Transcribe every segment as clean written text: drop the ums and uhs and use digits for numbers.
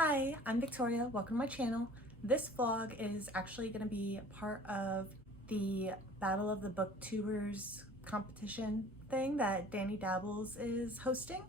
Hi, I'm Victoria. Welcome to my channel. This vlog is actually going to be part of the Battle of the Booktubers competition thing that Danny Dabbles is hosting.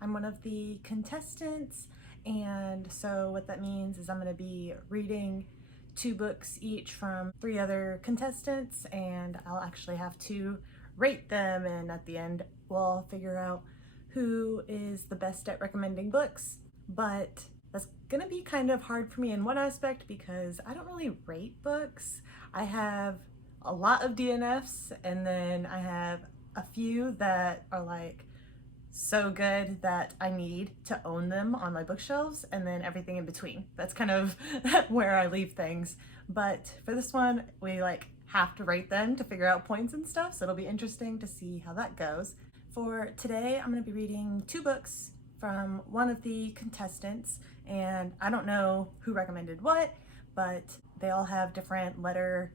I'm one of the contestants, and so what that means is I'm going to be reading 2 books each from 3 other contestants, and I'll actually have to rate them, and at the end we'll figure out who is the best at recommending books. But that's gonna be kind of hard for me in one aspect because I don't really rate books. I have a lot of DNFs, and then I have a few that are like so good that I need to own them on my bookshelves, and then everything in between. That's kind of where I leave things. But for this one, we have to rate them to figure out points and stuff, so it'll be interesting to see how that goes. For today, I'm going to be reading 2 books from one of the contestants, and I don't know who recommended what, but they all have different letter,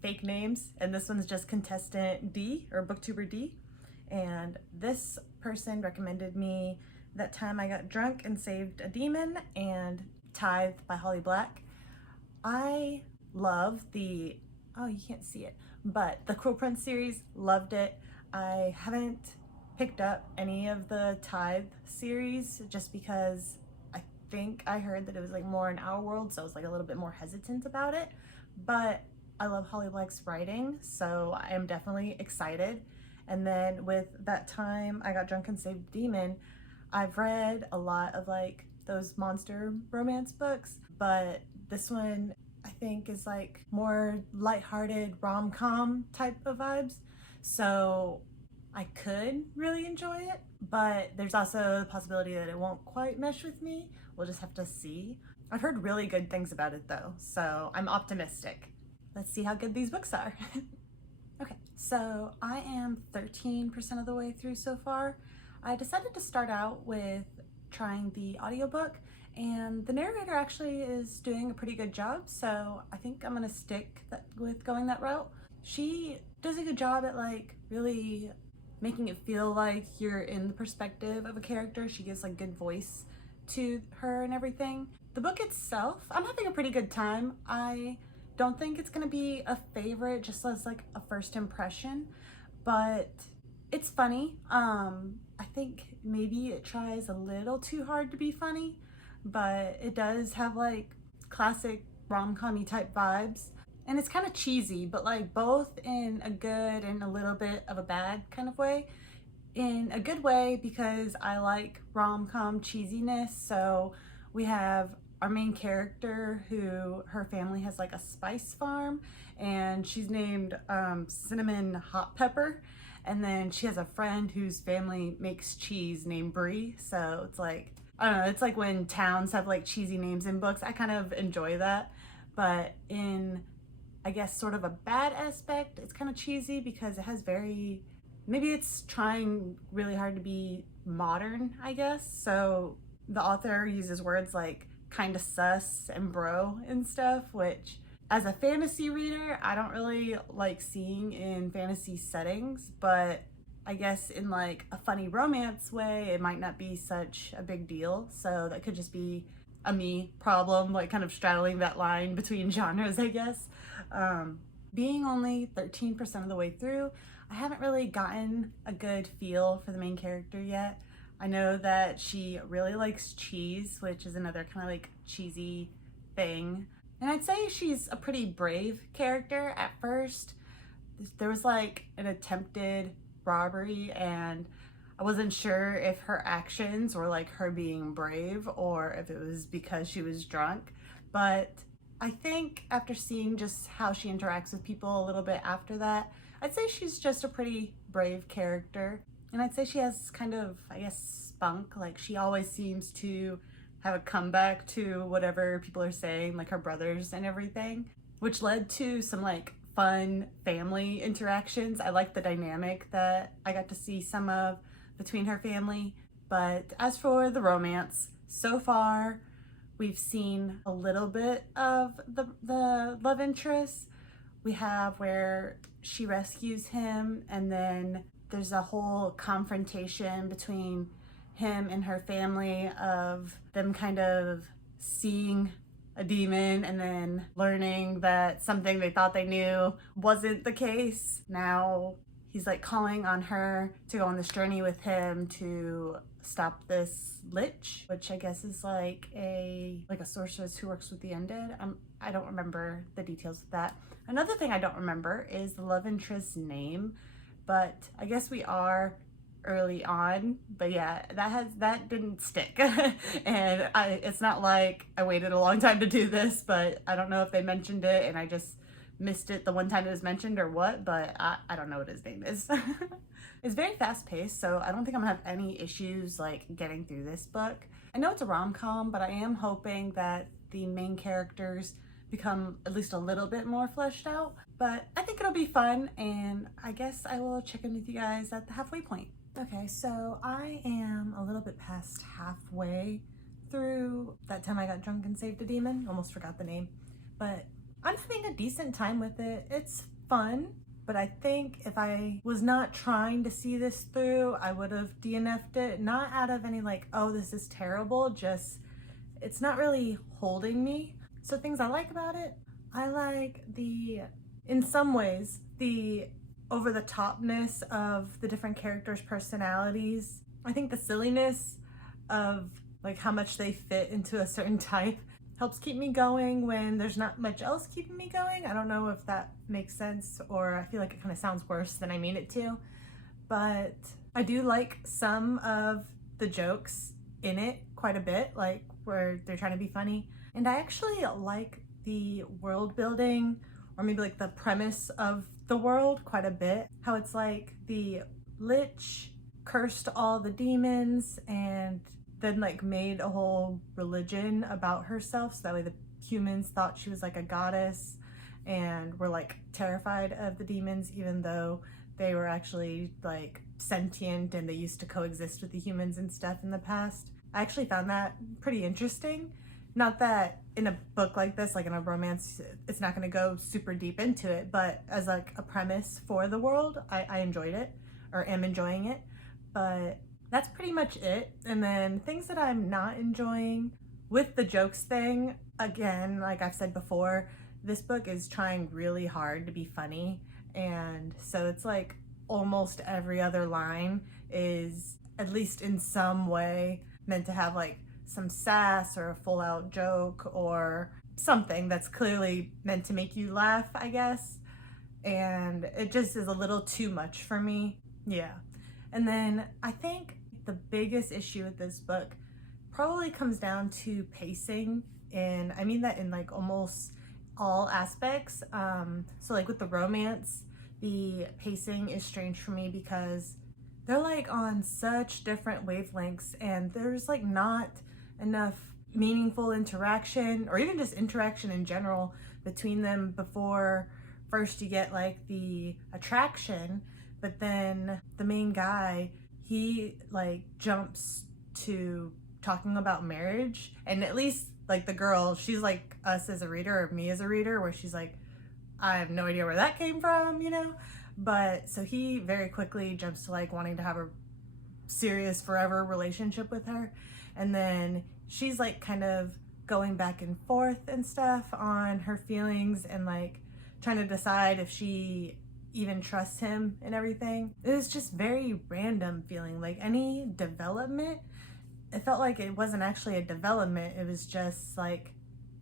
fake names, and this one's just contestant D, or booktuber D. And this person recommended me That Time I Got Drunk and Saved a Demon and Tithe by Holly Black. I love the, oh, you can't see it, but the Cruel Prince series, loved it. I haven't picked up any of the Tithe series just because I think I heard that it was more in our world, so I was a little bit more hesitant about it. But I love Holly Black's writing, so I am definitely excited. And then with That Time I Got Drunk and Saved a Demon, I've read a lot of those monster romance books, but this one I think is more lighthearted rom-com type of vibes. So I could really enjoy it, but there's also the possibility that it won't quite mesh with me. We'll just have to see. I've heard really good things about it though, so I'm optimistic. Let's see how good these books are. Okay, so I am 13% of the way through so far. I decided to start out with trying the audiobook, and the narrator actually is doing a pretty good job, so I think I'm gonna stick with going that route. She does a good job at really making it feel like you're in the perspective of a character. She gives good voice to her and everything. The book itself, I'm having a pretty good time. I don't think it's gonna be a favorite just as a first impression, but it's funny. I think maybe it tries a little too hard to be funny, but it does have classic rom-com-y type vibes. And it's kind of cheesy, but both in a good and a little bit of a bad kind of way. In a good way because I like rom-com cheesiness. So we have our main character who, her family has a spice farm, and she's named Cinnamon Hot Pepper. And then she has a friend whose family makes cheese named Brie. So it's I don't know, it's when towns have cheesy names in books. I kind of enjoy that. But in, I guess, sort of a bad aspect, it's kind of cheesy because it has maybe it's trying really hard to be modern, I guess. So the author uses words like kind of sus and bro and stuff, which as a fantasy reader, I don't really like seeing in fantasy settings, but I guess in a funny romance way, it might not be such a big deal. So that could just be a me problem, kind of straddling that line between genres, I guess. Being only 13% of the way through, I haven't really gotten a good feel for the main character yet. I know that she really likes cheese, which is another kind of cheesy thing. And I'd say she's a pretty brave character at first. There was an attempted robbery, and I wasn't sure if her actions were her being brave or if it was because she was drunk. But I think after seeing just how she interacts with people a little bit after that, I'd say she's just a pretty brave character. And I'd say she has kind of, I guess, spunk. She always seems to have a comeback to whatever people are saying, her brothers and everything, which led to some fun family interactions. I like the dynamic that I got to see some of between her family. But as for the romance, so far we've seen a little bit of the love interest. We have where she rescues him, and then there's a whole confrontation between him and her family, of them kind of seeing a demon and then learning that something they thought they knew wasn't the case. Now he's like calling on her to go on this journey with him to stop this lich, which I guess is like a sorceress who works with the undead. I don't remember the details of that. Another thing I don't remember is the love interest's name, but I guess we are early on. But yeah, that didn't stick. And it's not like I waited a long time to do this, but I don't know if they mentioned it and I just missed it the one time it was mentioned or what, but I don't know what his name is. It's very fast paced, so I don't think I'm gonna have any issues like getting through this book. I know it's a rom-com, but I am hoping that the main characters become at least a little bit more fleshed out. But I think it'll be fun, and I guess I will check in with you guys at the halfway point. Okay, so I am a little bit past halfway through that time I got drunk and saved a demon. Almost forgot the name, but I'm having a decent time with it. It's fun, but I think if I was not trying to see this through, I would have DNF'd it. Not out of any like, oh, this is terrible, just it's not really holding me. So things I like about it, I like in some ways, the over-the-topness of the different characters' personalities. I think the silliness of like how much they fit into a certain type helps keep me going when there's not much else keeping me going. I don't know if that makes sense, or I feel like it kind of sounds worse than I mean it to, but I do like some of the jokes in it quite a bit, like where they're trying to be funny. And I actually like the world building, or maybe like the premise of the world quite a bit. How it's like the lich cursed all the demons and then like made a whole religion about herself, so that way the humans thought she was like a goddess and were like terrified of the demons, even though they were actually like sentient and they used to coexist with the humans and stuff in the past. I actually found that pretty interesting. Not that in a book like this, like in a romance, it's not going to go super deep into it, but as like a premise for the world, I enjoyed it, or am enjoying it. But that's pretty much it. And then things that I'm not enjoying with the jokes thing, again, like I've said before, this book is trying really hard to be funny. And so it's like almost every other line is at least in some way meant to have like some sass or a full out joke or something that's clearly meant to make you laugh, I guess. And it just is a little too much for me. Yeah. And then I think the biggest issue with this book probably comes down to pacing. And I mean that in like almost all aspects. So like with the romance, the pacing is strange for me because they're like on such different wavelengths and there's like not enough meaningful interaction, or even just interaction in general between them before first you get like the attraction, but then the main guy, he like jumps to talking about marriage. And at least like the girl, she's like us as a reader, or me as a reader, where she's like, I have no idea where that came from, you know? But so he very quickly jumps to like wanting to have a serious forever relationship with her. And then she's like kind of going back and forth and stuff on her feelings and like trying to decide if she even trusts him and everything. It was just very random feeling. Like any development, it felt like it wasn't actually a development. It was just like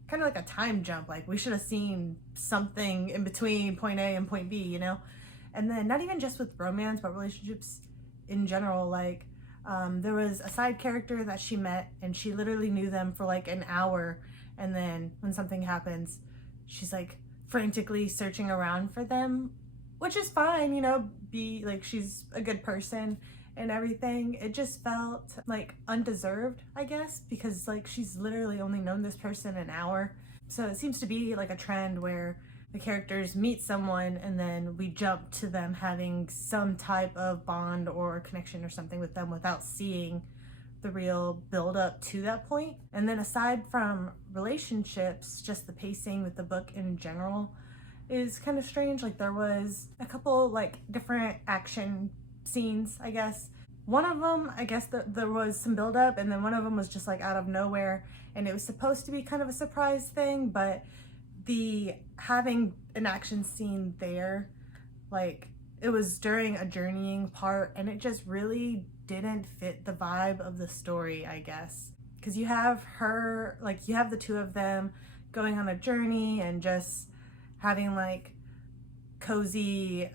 kind of like a time jump. Like we should have seen something in between point A and point B, you know? And then not even just with romance, but relationships in general. Like there was a side character that she met and she literally knew them for like an hour. And then when something happens, she's like frantically searching around for them, which is fine, you know, be like, she's a good person and everything. It just felt like undeserved, I guess, because like she's literally only known this person an hour. So it seems to be like a trend where the characters meet someone and then we jump to them having some type of bond or connection or something with them without seeing the real build up to that point. And then aside from relationships, just the pacing with the book in general is kind of strange. Like there was a couple like different action scenes, I guess. One of them, I guess there was some buildup, and then one of them was just like out of nowhere, and it was supposed to be kind of a surprise thing, but the having an action scene there, like it was during a journeying part, and it just really didn't fit the vibe of the story, I guess. Because you have her, like you have the two of them going on a journey and just having like cozy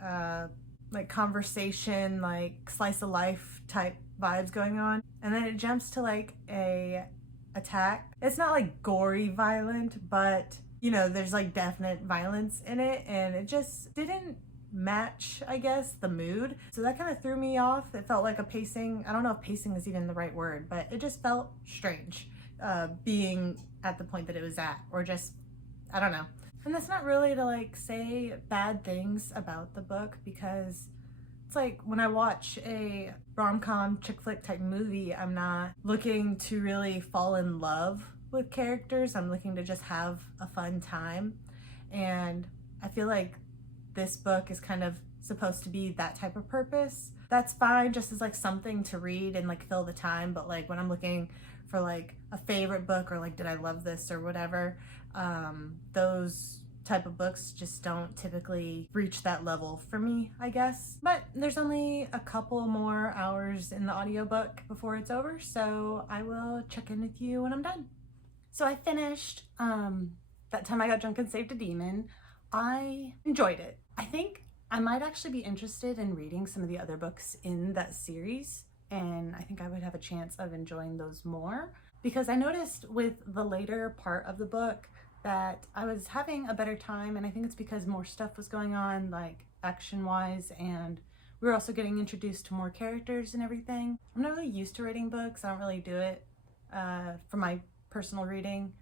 like conversation, like slice of life type vibes going on, and then it jumps to like a attack. It's not like gory violent, but you know, there's like definite violence in it, and it just didn't match, I guess, the mood. So that kind of threw me off. It felt like a pacing, I don't know if pacing is even the right word, but it just felt strange being at the point that it was at, or just, I don't know. And that's not really to like say bad things about the book, because it's like when I watch a rom-com chick flick type movie, I'm not looking to really fall in love with characters. I'm looking to just have a fun time. And I feel like this book is kind of supposed to be that type of purpose. That's fine just as like something to read and like fill the time, but like when I'm looking for like a favorite book, or like did I love this or whatever, those type of books just don't typically reach that level for me, I guess. But there's only a couple more hours in the audiobook before it's over, so I will check in with you when I'm done. So I finished That Time I Got Drunk and Saved a Demon. I enjoyed it. I think I might actually be interested in reading some of the other books in that series, and I think I would have a chance of enjoying those more, because I noticed with the later part of the book that I was having a better time, and I think it's because more stuff was going on, like action-wise, and we were also getting introduced to more characters and everything. I'm not really used to reading books. I don't really do it for my personal reading,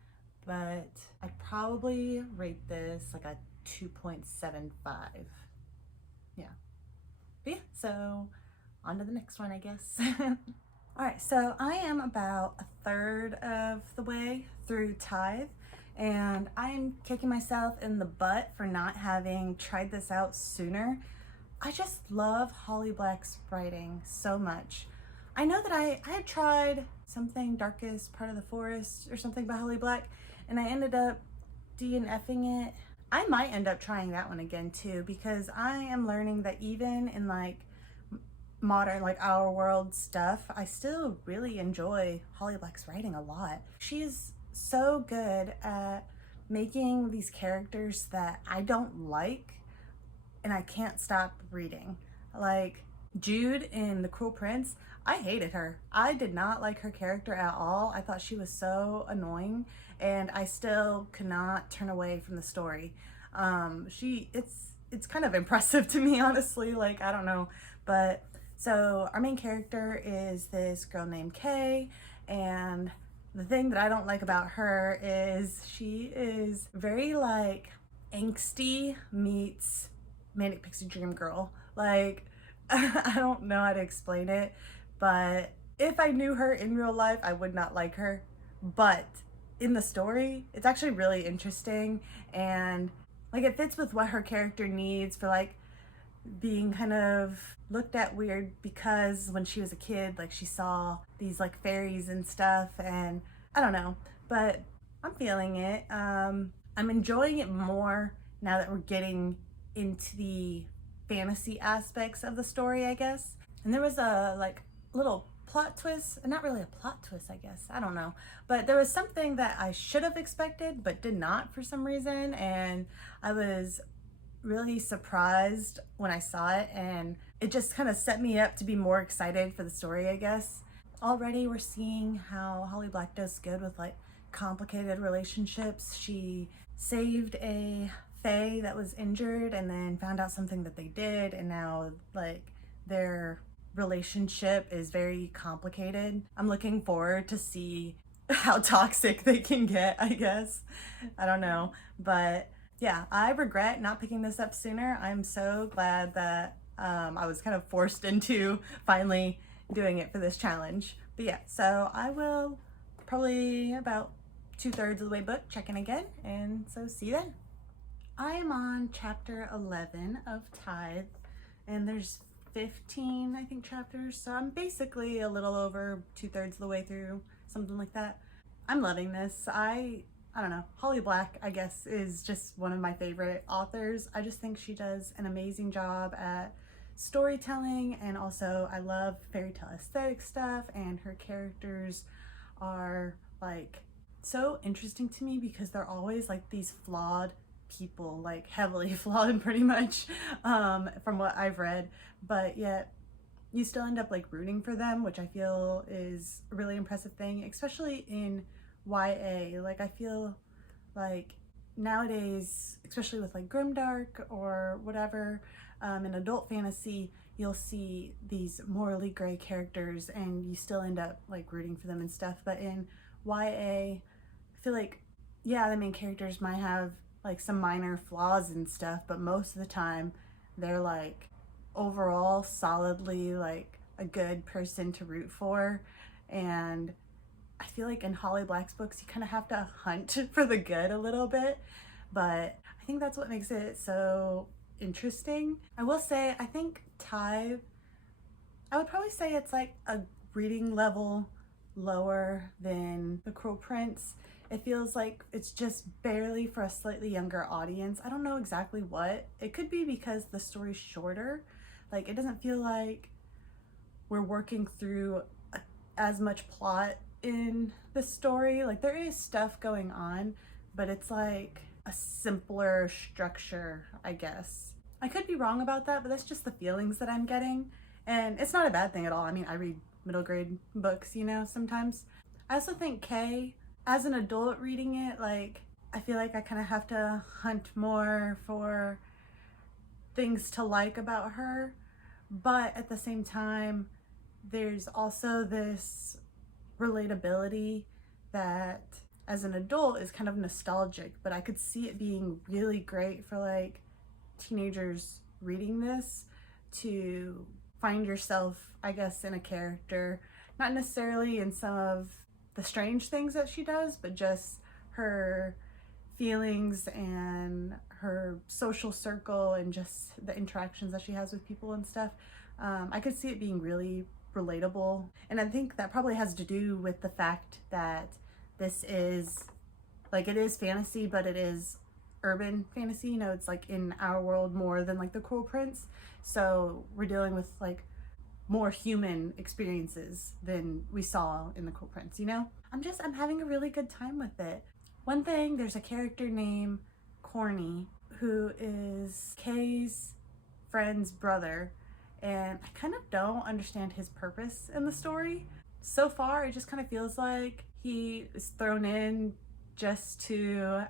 but I'd probably rate this like a 2.75. Yeah. But yeah, so on to the next one, I guess. All right, so I am about a third of the way through Tithe, and I'm kicking myself in the butt for not having tried this out sooner. I just love Holly Black's writing so much. I know that I had tried something, Darkest Part of the Forest or something by Holly Black, and I ended up DNFing it. I might end up trying that one again too, because I am learning that even in like modern, like our world stuff, I still really enjoy Holly Black's writing a lot. She's so good at making these characters that I don't like and I can't stop reading. Like Jude in The Cruel Prince, I hated her. I did not like her character at all. I thought she was so annoying, and I still could not turn away from the story. It's kind of impressive to me, honestly. Like, I don't know, but so our main character is this girl named Kay, and the thing that I don't like about her is she is very like angsty meets Manic Pixie Dream Girl. Like, I don't know how to explain it, but if I knew her in real life, I would not like her. But in the story, it's actually really interesting, and like it fits with what her character needs for like being kind of looked at weird, because when she was a kid, like she saw these like fairies and stuff, and I don't know, but I'm feeling it. I'm enjoying it more now that we're getting into the fantasy aspects of the story, I guess. And there was a like little plot twist, not really a plot twist, I guess, I don't know, but there was something that I should have expected but did not for some reason, and I was really surprised when I saw it, and it just kind of set me up to be more excited for the story, I guess. Already we're seeing how Holly Black does good with like complicated relationships. She saved a fae that was injured and then found out something that they did, and now like their relationship is very complicated. I'm looking forward to see how toxic they can get, I guess. I don't know, but yeah, I regret not picking this up sooner. I'm so glad that I was kind of forced into finally doing it for this challenge. But yeah, so I will probably about 2/3 of the way book check in again, and so see you then. I am on chapter 11 of Tithe, and there's 15, I think, chapters. So I'm basically a little over 2/3 of the way through, something like that. I'm loving this. I don't know. Holly Black, I guess, is just one of my favorite authors. I just think she does an amazing job at storytelling, and also I love fairy tale aesthetic stuff, and her characters are like so interesting to me because they're always like these flawed people, like heavily flawed pretty much, from what I've read, but yet you still end up like rooting for them, which I feel is a really impressive thing, especially in YA. Like I feel like nowadays, especially with like grimdark or whatever, in adult fantasy, you'll see these morally gray characters and you still end up like rooting for them and stuff. But in YA, I feel like, yeah, the main characters might have like some minor flaws and stuff, but most of the time they're like overall solidly like a good person to root for. And I feel like in Holly Black's books you kind of have to hunt for the good a little bit, but I think that's what makes it so interesting. I will say, I think Tithe, I would probably say it's like a reading level lower than The Cruel Prince. It feels like it's just barely for a slightly younger audience. I don't know exactly what. It could be because the story's shorter. Like it doesn't feel like we're working through as much plot in the story. Like there is stuff going on, but it's like a simpler structure, I guess. I could be wrong about that, but that's just the feelings that I'm getting. And it's not a bad thing at all. I mean, I read middle grade books, you know, sometimes. I also think Kay, as an adult reading it, like I feel like I kind of have to hunt more for things to like about her, but at the same time there's also this relatability that as an adult is kind of nostalgic, but I could see it being really great for like teenagers reading this, to find yourself, I guess, in a character, not necessarily in some of the strange things that she does, but just her feelings and her social circle and just the interactions that she has with people and stuff. I could see it being really relatable, and I think that probably has to do with the fact that this is like, it is fantasy, but it is urban fantasy, you know, it's like in our world more than like The Cruel Prince, so we're dealing with like more human experiences than we saw in The Cruel Prince, you know? I'm having a really good time with it. One thing, there's a character named Corny who is Kay's friend's brother, and I kind of don't understand his purpose in the story. So far, it just kind of feels like he is thrown in just to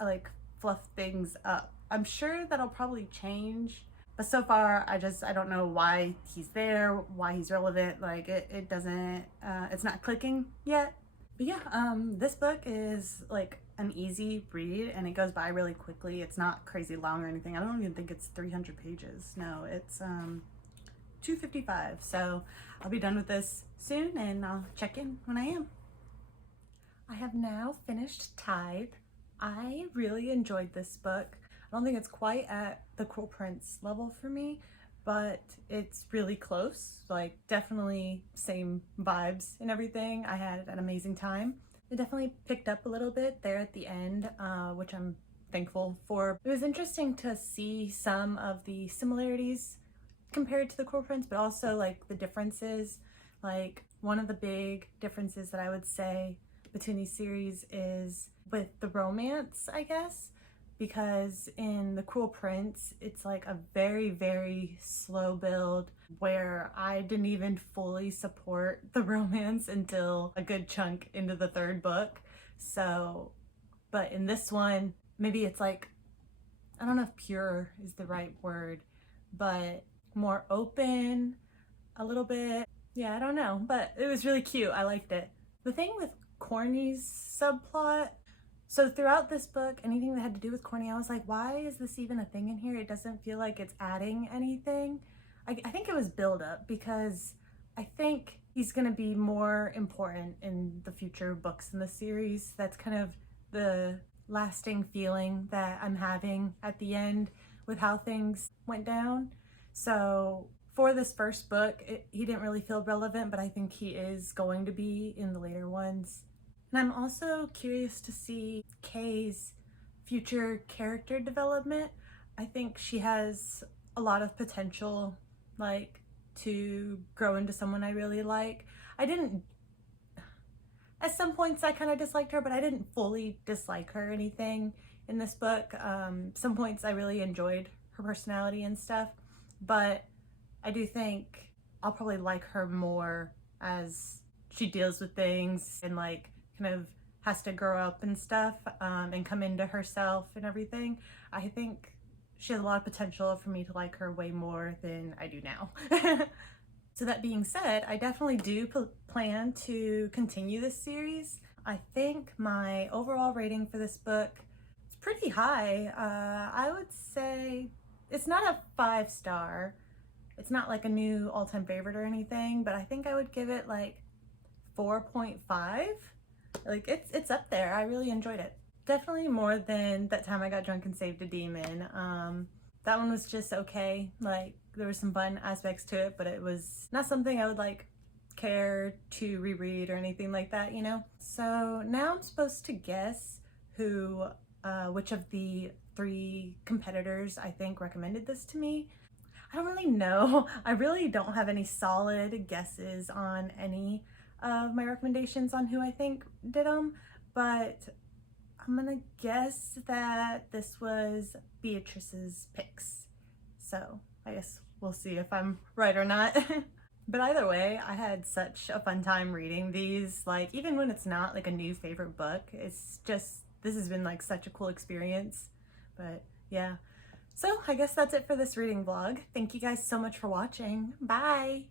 like fluff things up. I'm sure that'll probably change, but so far I don't know why he's there, why he's relevant. Like it doesn't, it's not clicking yet. But yeah, this book is like an easy read and it goes by really quickly. It's not crazy long or anything. I don't even think it's 300 pages. No, it's 255. So I'll be done with this soon and I'll check in when I am. I have now finished Tithe. I really enjoyed this book. I don't think it's quite at The Cruel Prince level for me, but it's really close. Like definitely same vibes and everything. I had an amazing time. It definitely picked up a little bit there at the end, which I'm thankful for. It was interesting to see some of the similarities compared to The Cruel Prince, but also like the differences. Like one of the big differences that I would say between these series is with the romance, I guess, because in The Cruel Prince, it's like a very, very slow build where I didn't even fully support the romance until a good chunk into the third book. So, but in this one, maybe it's like, I don't know if pure is the right word, but more open a little bit. Yeah, I don't know, but it was really cute. I liked it. The thing with Corny's subplot, so throughout this book, anything that had to do with Corny, I was like, why is this even a thing in here? It doesn't feel like it's adding anything. I think it was build up because I think he's going to be more important in the future books in the series. That's kind of the lasting feeling that I'm having at the end with how things went down. So for this first book, he didn't really feel relevant, but I think he is going to be in the later ones. And I'm also curious to see Kay's future character development. I think she has a lot of potential, like, to grow into someone I really like. At some points I kind of disliked her, but I didn't fully dislike her or anything in this book. Some points I really enjoyed her personality and stuff, but I do think I'll probably like her more as she deals with things and like kind of has to grow up and stuff, and come into herself and everything. I think she has a lot of potential for me to like her way more than I do now. So that being said, I definitely do plan to continue this series. I think my overall rating for this book is pretty high. I would say it's not a 5-star. It's not like a new all-time favorite or anything, but I think I would give it like 4.5. Like it's up there. I really enjoyed it. Definitely more than That Time I Got Drunk and Saved a Demon. That one was just okay. Like, there were some fun aspects to it, but it was not something I would like care to reread or anything like that, you know? So now I'm supposed to guess which of the 3 competitors I think recommended this to me. I don't really know. I really don't have any solid guesses on any of my recommendations on who I think did them, but I'm gonna guess that this was Beatrice's picks. So I guess we'll see if I'm right or not. But either way, I had such a fun time reading these. Like, even when it's not like a new favorite book, it's just, this has been like such a cool experience. But yeah. So I guess that's it for this reading vlog. Thank you guys so much for watching. Bye!